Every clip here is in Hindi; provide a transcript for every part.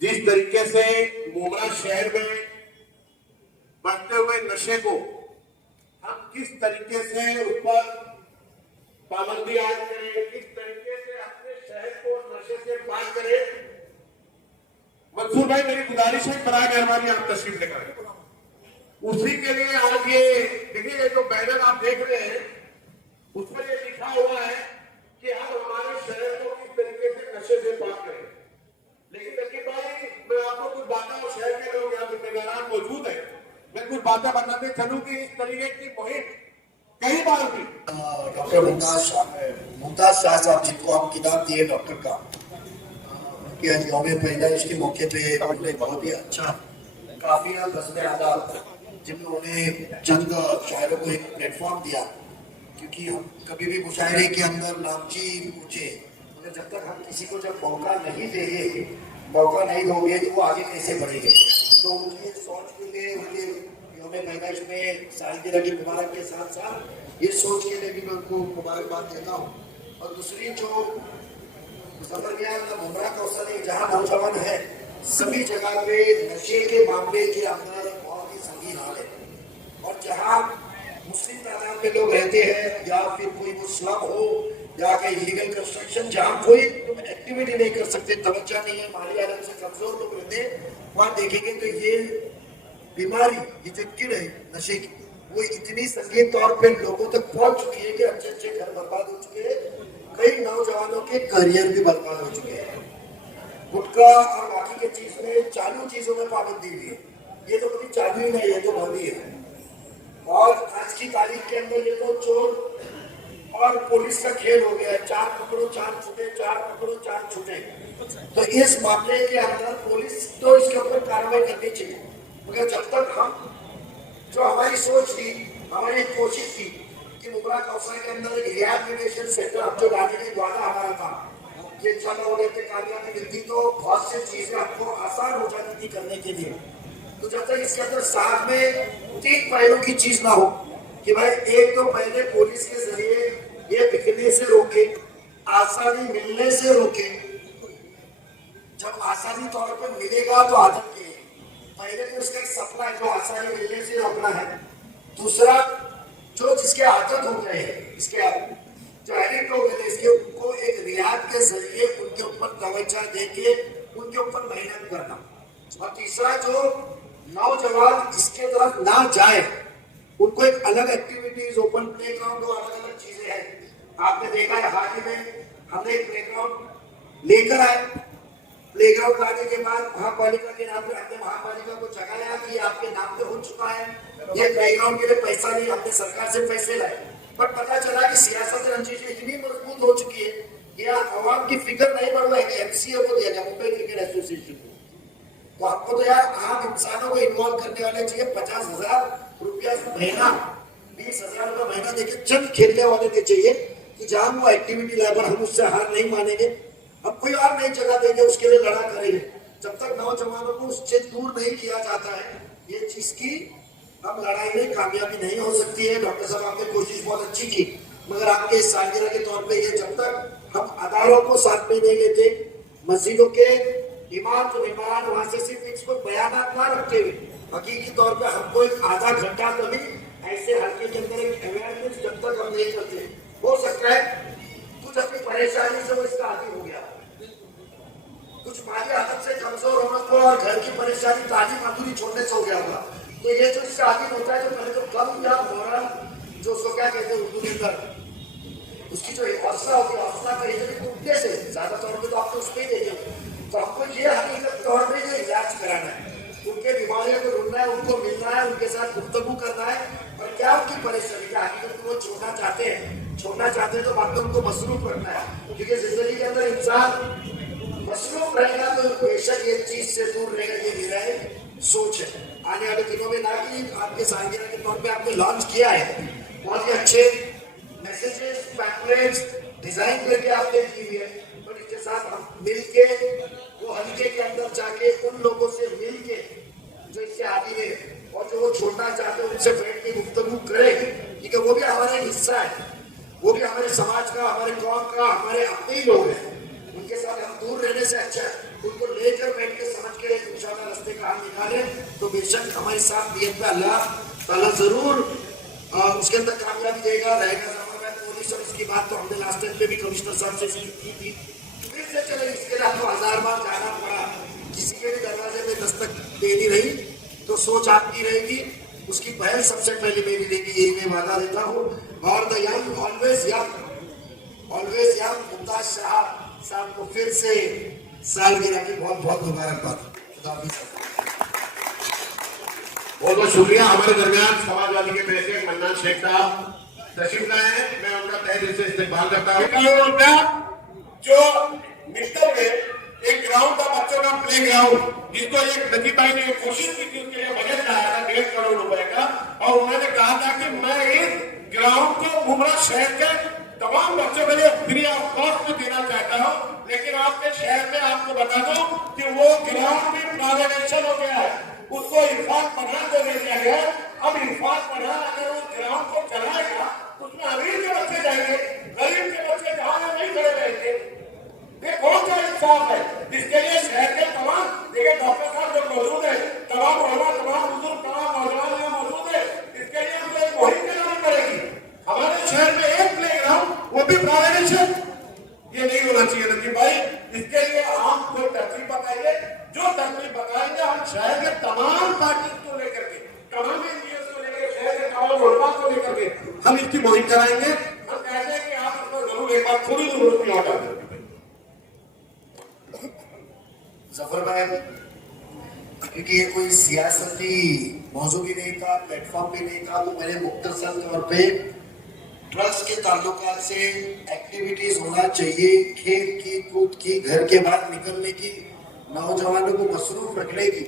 जिस तरीके से मुमरा शहर में बढ़ते हुए नशे को हम किस तरीके से उस पर पाबंदी आयद करें, किस तरीके से अपने शहर को नशे से पार करें। मंसूर भाई, मेरी गुजारिश है, बराए मेहरबानी आप तशरीफ लेकर उसी के लिए आज ये देखिए, ये जो बैनर आप देख रहे हैं उसमें ये लिखा हुआ है कि हम हमारे शहर को किस तरीके से नशे से पार करें। लेकिन देखिए भाई, मैं आपको कुछ बातें, और शहर के लोग यहाँ जिम्मेदारान मौजूद है, मैं कुछ बातें बताते चलूं कि इस तरीके की मुहिम कई बार हुई। डॉक्टर मुमताज शाह साहब जिनको हम किताब दिए डॉक्टर का, उनके यौम पैदाइश के मौके पे उन्होंने बहुत ही अच्छा काफिया नज़्म आदाब जिन्होंने चंद शायरों को एक प्लेटफॉर्म दिया, क्योंकि हम कभी भी मुशायरे के अंदर नामची पूछे, मगर जब तक हम किसी को जब मौका नहीं देंगे, मौका नहीं दोगे तो वो आगे कैसे बढ़ेंगे। तो उनकी सोच के लिए, उनके यौम पैदाइश में सालगिरह की मुबारक के साथ साथ ये सोच के लिए भी मैं उनको मुबारकबाद देता हूँ। और दूसरी जो मुमरा कौशल जहाँ नौजवान है, सभी जगह पे नशे के मामले के अंदर बहुत ही संगीन हाल है। और जहाँ मुस्लिम तादाद में लोग रहते हैं, या फिर कोई मुस्लिम हो या कहीं इलीगल कंस्ट्रक्शन, जहाँ कोई एक्टिविटी नहीं कर सकते, तवज्जो नहीं है, माली हालत से कमजोर लोग रहते हैं, वहाँ देखेंगे तो ये बीमारी, ये जो कीड़ है नशे की, वो इतनी संगीन तौर पे लोगों तक पहुंच चुकी है कि अच्छे अच्छे घर बर्बाद हो चुके हैं, कई नौजवानों के करियर भी बर्बाद हो चुके हैं। गुटखा और बाकी के चीज में, चालू चीजों में पाबंदी हुई है। ये तो कभी चालू ही नहीं है, तो बंदी है। और आज की तारीख के अंदर ये तो चोर और पुलिस का खेल हो गया है, 4 पकड़ो 4 छूटे, 4 पकड़ो 4 छूटे। तो इस मामले के अंदर पुलिस तो इसके ऊपर कार्रवाई करनी चाहिए, मगर जब तक हम, जो हमारी सोच थी, हमारी कोशिश थी कि मुमरा कौशल के अंदर एक रिहैबिलिटेशन सेंटर, अब जो लाने की वादा हमारा था, ये इंशाल्लाह होने पे कामयाबी मिलती तो बहुत सी चीजें आपको आसान हो जाती थी करने के लिए। तो जब तक इसके अंदर साथ में 3 पहलू की चीज ना हो कि भाई, एक तो पहले पुलिस के जरिए ये बिकने से रोके, आसानी मिलने से रोके। जब आसानी तौर पर मिलेगा तो आदत के, पहले तो उसका एक सप्लाई जो आसानी मिलने से रोकना है। दूसरा, जो जिसके आदत हो गए हैं, इसके जो एडिक्ट हो गए इसके, उनको एक रियाद के जरिए उनके ऊपर तवज्जो देके उनके ऊपर मेहनत करना। और तीसरा, जो नौजवान इसके तरफ ना जाए, उनको एक अलग एक्टिविटीज, ओपन प्ले ग्राउंड और अलग अलग चीजें हैं। आपने देखा है हाल ही में हमने एक प्ले ग्राउंड लेकर आए, प्ले ग्राउंड लाने के बाद महापालिका के नाम पे हमने महापालिका को जगाया कि आपके नाम पे हो चुका है, ये प्ले ग्राउंड के लिए पैसा नहीं, हमने सरकार से पैसे लाए। पर पता चला कि सियासत रंजिश इतनी मजबूत हो चुकी है कि आवाम की फिक्र नहीं बढ़ रही है। एमसीए को दिया गया, मुंबई क्रिकेट एसोसिएशन को, तो आपको तो यार आम इंसानों को इन्वॉल्व करने वाले चाहिए। 50,000 रुपया महीना, 20,000 रुपया महीना देके चंद खेलने वाले के चाहिए कि जहां वो एक्टिविटी लाए, हम उससे हार नहीं मानेंगे, अब कोई और नई जगह देंगे, उसके लिए लड़ा करेंगे। जब तक नौजवानों को उससे दूर नहीं किया जाता है, ये चीज की अब लड़ाई में कामयाबी नहीं हो सकती है। डॉक्टर साहब, आपने कोशिश बहुत अच्छी की, मगर आपके सालगिरह के तौर पे ये, जब तक हम अदालतों को साथ में नहीं लेते, मस्जिदों के इमाम तो इमाम वहां से सिर्फ इसको बयानात ना रखते हुए हकीकी तौर पे हमको एक आधा घंटा कभी ऐसे हल्के के अंदर एक अवेयरनेस जब तक हम नहीं करते, हो सकता है कुछ अपनी परेशानी से वो इसका आदी हो गया, कुछ माली हालत से कमजोर होना को और घर की परेशानी, तालीम मजदूरी छोड़ने से हो गया होगा। तो ये जो इससे आदी होता है, जो पहले तो कम या मोरल, जो उसको क्या कहते हैं उर्दू के अंदर, उसकी जो हौसला होती है, हौसला कहीं टूटने से ज्यादा तौर पर तो आपको उसको ही देंगे। तो हमको ये हकीकत तौर पर ये इलाज कराना है, उनके बीमारियों को ढूंढना है, उनको मिलना है, उनके साथ गुफ्तगू करना है, और क्या उनकी परेशानी, क्या हकीकत को वो छोड़ना चाहते हैं तो बात तो उनको मसरूफ करना है। क्योंकि जिंदगी के अंदर इंसान मसरूफ रहेगा तो बेशक ये चीज से दूर रहेगा, ये मेरा सोच है। आने वाले दिनों में ना कि आपके सालगिरह के तौर पे आपने लॉन्च किया है, बहुत ही अच्छे मैसेजेस, पैम्पलेट्स डिजाइन करके आपने दी हुई है, और इसके साथ हम मिलके वो हल्के के अंदर जाके उन लोगों से मिलके जो इससे आदि है और जो वो छोड़ना चाहते हैं, उनसे बैठ के गुफ्तगू करें, क्योंकि वो भी हमारा हिस्सा है, वो भी हमारे समाज का, हमारे कौम का, हमारे अपने ही लोग हैं। उनके साथ हम दूर रहने से अच्छा है उनको लेकर बैठ के समझ समझ के इंशाल्लाह रास्ते का हल निकाले तो बेशक हमारी साथ नियत पे अल्लाह ताला जरूर उसके अंदर कामयाबी देगा रहेगा। पुलिस और इसकी बात तो हमने लास्ट टाइम पे भी कमिश्नर साहब से की थी, फिर से चले इसके लिए आपको 1000 बार जाना पड़ा, किसी के भी दरवाजे में दस्तक देनी रही तो सोच आपकी रहेगी, उसकी पहल सबसे पहले मेरी रहेगी, यही मैं वादा देता हूँ। और the young always young Mumtaz Shah साहब को फिर से सालगिरह की बहुत बहुत मुबारकबाद। बहुत बहुत शुक्रिया। हमारे दरमियान समाजवादी के प्रेसिडेंट मन्नान शेख साहब तशरीफ लाए हैं, मैं उनका तहे दिल से इस्तेमाल करता हूँ। जो मिस्टर में एक ग्राउंड था, बच्चों का प्ले ग्राउंड, जिसको एक नजीब भाई ने कोशिश की थी, उसके लिए बजट लाया था 1.5 करोड़ रुपए का, और उन्होंने कहा था कि मैं इस ग्राउंड को मुमरा शहर के तमाम बच्चों के लिए फ्री ऑफ कॉस्ट में देना चाहता हूँ। लेकिन आपके शहर में आपको बता दूं कि वो ग्राउंड भी प्राइवेटाइजेशन हो गया है, उसको इरफान पठान को दे दिया गया। अब इरफान पठान अगर उस ग्राउंड को चलाएगा, उसमें अमीर के बच्चे जाएंगे, गरीब के बच्चे जहां नहीं खड़े रहेंगे। ये कौन सा इंसाफ है? इसके लिए शहर के तमाम देखिए डॉक्टर साहब जो मौजूद है, तमाम उलमा, तमाम बुजुर्ग, तमाम नौजवान यहाँ मौजूद है, इसके लिए मुझे एक मुहिम चलानी पड़ेगी। हमारे शहर में एक प्ले ग्राउंड, वो भी प्राइवेटाइजेशन, ये नहीं होना चाहिए नजीब भाई। इसके लिए हम कोई तरकीब बताइए, जो तरकीब बताएंगे हम शहर के तमाम पार्टी को लेकर के, तमाम एनजीओ को लेकर, शहर के तमाम उलमा को लेकर के हम इसकी मुहिम कराएंगे। हम कहते हैं कि आप इसको जरूर एक बार थोड़ी जरूरत नहीं होगा। जफर भाई, क्योंकि ये कोई सियासती मौजू भी नहीं था, प्लेटफॉर्म भी नहीं था, तो मैंने मुख्तसर तौर पे ड्रग्स के ताल्लुकात से एक्टिविटीज होना चाहिए, खेल की, कूद की, घर के बाहर निकलने की, नौजवानों को मसरूफ रखने की,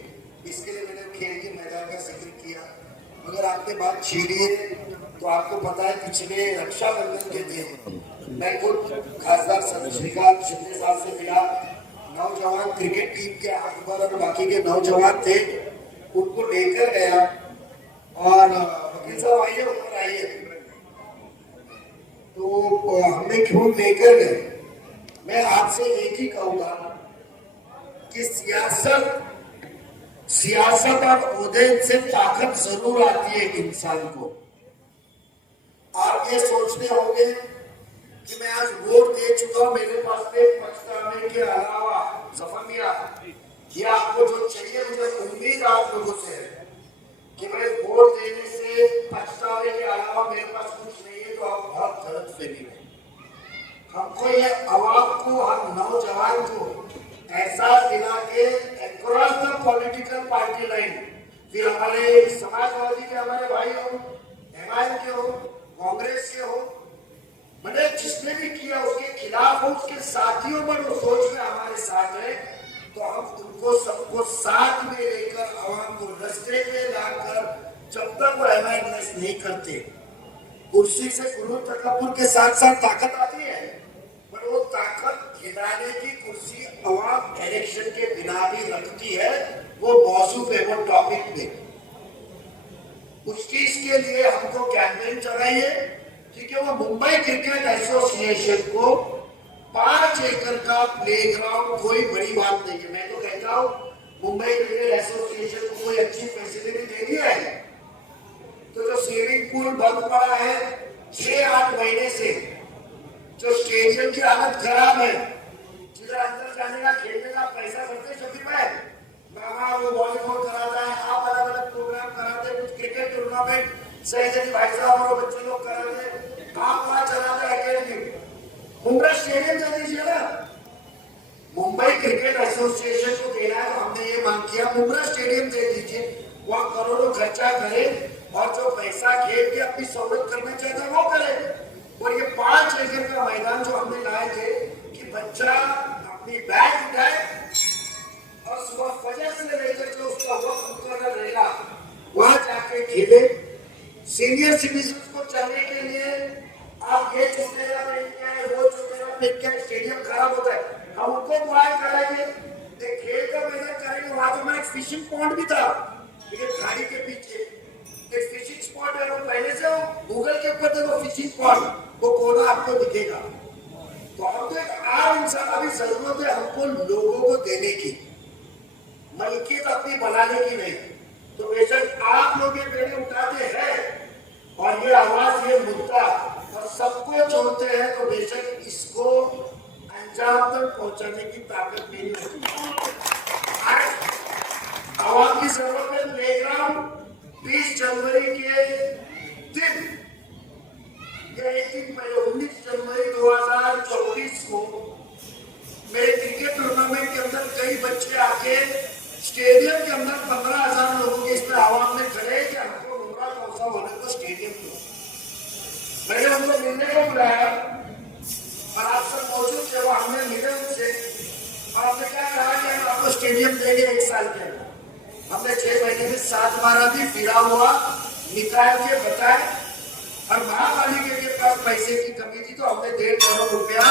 इसके लिए मैंने खेल के मैदान का जिक्र किया। मगर आपने बात छेड़ी है तो आपको पता है पिछले रक्षाबंधन के दिन मैं खुद खासदार श्रीकांत शिंदे साहब से मिला, नौजवान क्रिकेट टीम के अकबर और बाकी के नौजवान थे, उनको लेकर गया और वकील साहब आइए ऊपर आइए, तो हमने क्यों लेकर गए। मैं आपसे एक ही कहूंगा कि सियासत और ओहदे से ताकत जरूर आती है इंसान को। आप ये सोचते होंगे कि मैं आज वोट दे चुका हूं, मेरे पास में पछताने के अलावा जफर मिया, ये आपको जो चाहिए, मुझे उम्मीद आप लोगों से है कि मैं वोट देने से पछताने के अलावा मेरे पास कुछ नहीं है, तो आप बहुत गलत फहमी में। हमको ये आवाम को, हम नौजवान को एहसास दिला के across the political party line, फिर हमारे समाजवादी के हमारे भाई हो, एमआईएम के हो, कांग्रेस के हो, मैंने जिसने भी किया उसके खिलाफ हो, उसके साथियों पर वो सोच में हमारे साथ है, तो हम उनको सबको साथ में लेकर आवाम को रास्ते पे लाकर जब तक वो अवेयरनेस नहीं करते, कुर्सी से गुरु तकब्बुर के साथ साथ ताकत आती है, पर वो ताकत खिलाने की कुर्सी आवाम इलेक्शन के बिना भी रखती है, वो मौजूद है वो टॉपिक में। उसकी इसके लिए हमको कैंपेन चलाइए, क्योंकि वो मुंबई क्रिकेट एसोसिएशन को 5 एकड़ का प्लेग्राउंड कोई बड़ी बात नहीं है। मैं तो कहता हूँ मुंबई क्रिकेट एसोसिएशन को कोई अच्छी फैसिलिटी देनी है तो जो स्विमिंग पूल बंद पड़ा है 6-8 महीने से, जो स्टेडियम की हालत खराब है, जिधर अंदर जाने का खेलने का पैसा भरते शफी भाई, मामा वो वॉलीबॉल कराता है, आप अलग अलग प्रोग्राम कराते हैं, कुछ क्रिकेट टूर्नामेंट सही भाई साहब और बच्चे लोग कराते हैं, आप वहां चलाते हैं अकेडमी, मुंबई स्टेडियम दे दीजिए ना। मुंबई क्रिकेट एसोसिएशन को देना है तो हमने ये मांग किया, मुंबई स्टेडियम दे दीजिए, वहां करोड़ों खर्चा करे और जो पैसा खेल के अपनी सहूलत करना चाहता है वो करे। और ये 5 एकड़ का मैदान जो हमने लाए थे कि बच्चा अपनी बैग उठाए और सुबह फजर से लेकर के उसका वक्त मुकर्रर रहेगा, वहां जाके खेले। सीनियर सिटीजन को चलने के लिए आप ये चुटेगा पहन के आए, वो चुटेगा पहन के आए, स्टेडियम खराब होता है, हम उनको मुआयन कराएंगे, खेल का मैदान करेंगे। वहां तो मैं एक फिशिंग पॉइंट भी था, लेकिन खाड़ी के पीछे एक फिशिंग स्पॉट है, वो पहले से गूगल के ऊपर देखो फिशिंग पॉइंट, वो कोना आपको दिखेगा। तो हम तो एक आम इंसान, अभी जरूरत है हमको लोगों को देने की। और ये आवाज, ये मुद्दा और सबको जोड़ते हैं, तो बेशक इसको अंजाम तक पहुंचाने की ताकत मेरी होती है। आवाम की जरूरत है प्लेग्राउंड 20 जनवरी के दिन, या 19 जनवरी 2024 को मेरे क्रिकेट टूर्नामेंट के अंदर कई बच्चे आके स्टेडियम के अंदर 15,000 लोगों के इसमें आवाम में खड़े कि हमको मुमरा कौसा होने को स्टेडियम को, मैंने उनको मिलने को बुलाया और आप सब मौजूद थे, वो हमने मिले उनसे और हमने क्या कहा कि हम आपको स्टेडियम देंगे 1 साल के अंदर। हमने 6 महीने में 7 बार भी फिरा हुआ, निकाय के बताए, और महापालिका के पास पैसे की कमी थी तो हमने 1.5 करोड़ रुपया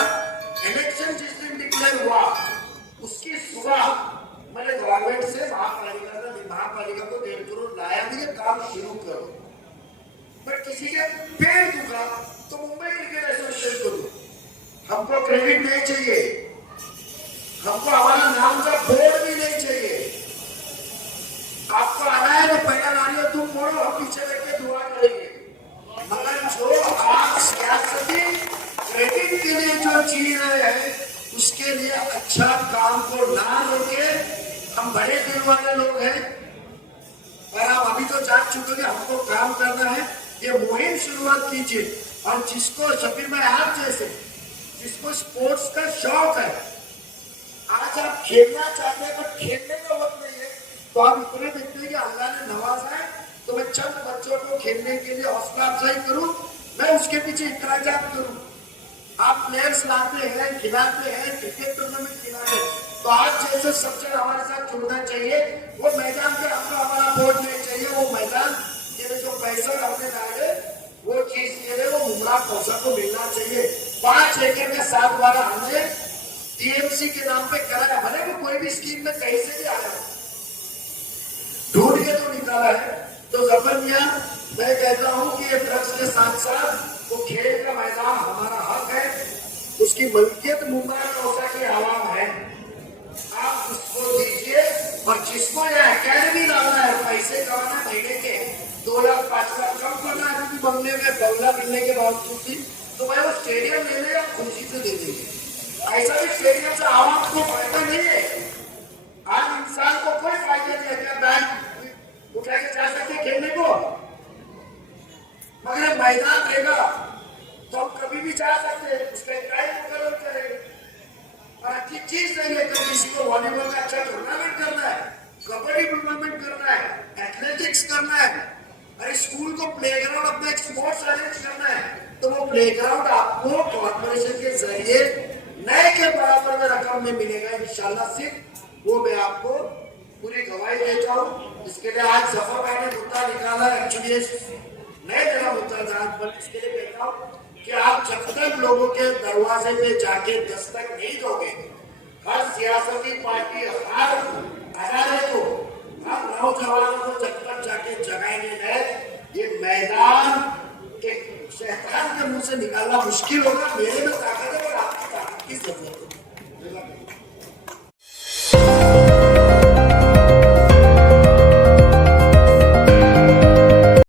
इलेक्शन जिस दिन डिक्लेयर हुआ उसकी सुबह मैंने गवर्नमेंट से महापालिका को 1.5 करोड़ लाया भी, काम शुरू करो। पर किसी के पेड़ दुखा तो मुंबई क्रिकेट एसोसिएशन को दो, हमको क्रेडिट नहीं चाहिए, हमको हमारा नाम का बोर्ड भी नहीं चाहिए। आपको आना है तो पहला नारियल तुम मोड़ो, हम पीछे बैठ के दुआ करेंगे, मगर जो आप सियासती क्रेडिट के लिए जो जी रहे हैं उसके लिए अच्छा काम को ना रोके। हम बड़े दिल वाले लोग हैं और आप अभी तो जान चुके हैं, हमको काम करना है, ये मुहिम शुरुआत कीजिए। और जिसको शबीर भाई आप जैसे जिसको स्पोर्ट्स का शौक है, आज आप खेलना चाहते हैं पर खेलने का वक्त नहीं है, तो आप इतने देखते हैं कि अल्लाह ने नवाजा है तो मैं चंद बच्चों को खेलने के लिए हौसला अफजाई करूं, मैं उसके पीछे इखराजात करूं। आप प्लेयर्स लाते हैं, खिलाते हैं, क्रिकेट टूर्नामेंट खिलाते हैं, तो आज जैसे सबसे हमारे साथ जुड़ना चाहिए। वो मैदान पे हमको हमारा वोट नहीं चाहिए, वो मैदान के जो पैसा हमने डाले वो चीज के लिए वो मुमरा कौसा को मिलना चाहिए। 5 एकड़ में 7 बार हमने टीएमसी के नाम पे करा है, भले वो कोई भी स्कीम में कहीं से भी आया ढूंढ के तो निकाला है। तो जफर मियां, मैं कहता हूं कि ये ड्रग्स के साथ साथ वो खेल का मैदान हमारा हक है, उसकी मलकियत मुमरा कौसा की आवाम है, आप उसको दीजिए। और जिसको ये अकेडमी डालना है, पैसे कमाना है महीने के 2 लाख 5 लाख कम करना है, क्योंकि बंगले में बंगला मिलने के बावजूद भी, तो भाई वो स्टेडियम ले लेगा, खुशी से दे देंगे। ऐसा भी स्टेडियम से आवाम को फायदा नहीं है, आज इंसान को कोई फायदा नहीं है, बैंक उठा के जा सकते खेलने को, मगर मैदान देगा तो हम कभी भी जा सकते हैं, उसका टाइम मुकर्रर करेंगे। और अच्छी चीज नहीं है, तो किसी को वॉलीबॉल का अच्छा टूर्नामेंट करना है, कबड्डी टूर्नामेंट करना है, एथलेटिक्स करना है, अरे स्कूल को प्लेग्राउंड अपना एक स्पोर्ट्स अरेंज करना है, तो वो प्लेग्राउंड आपको कॉर्पोरेशन के जरिए नए के बराबर में रकम में मिलेगा इंशाल्लाह। सिर्फ वो मैं आपको पूरी गवाही देता हूँ। इसके लिए आज जफर भाई ने मुद्दा निकाला, एक्चुअली नए जगह मुद्दा था, पर इसके लिए कहता हूँ कि आप जब तक लोगों के दरवाजे पे जाके दस्तक नहीं दोगे, हर सियासती पार्टी हर अदारे को, हम नौजवानों को जब तक जाके जगाएंगे नहीं, ये मैदान एक शैतान के मुंह से निकालना मुश्किल होगा। मेरे में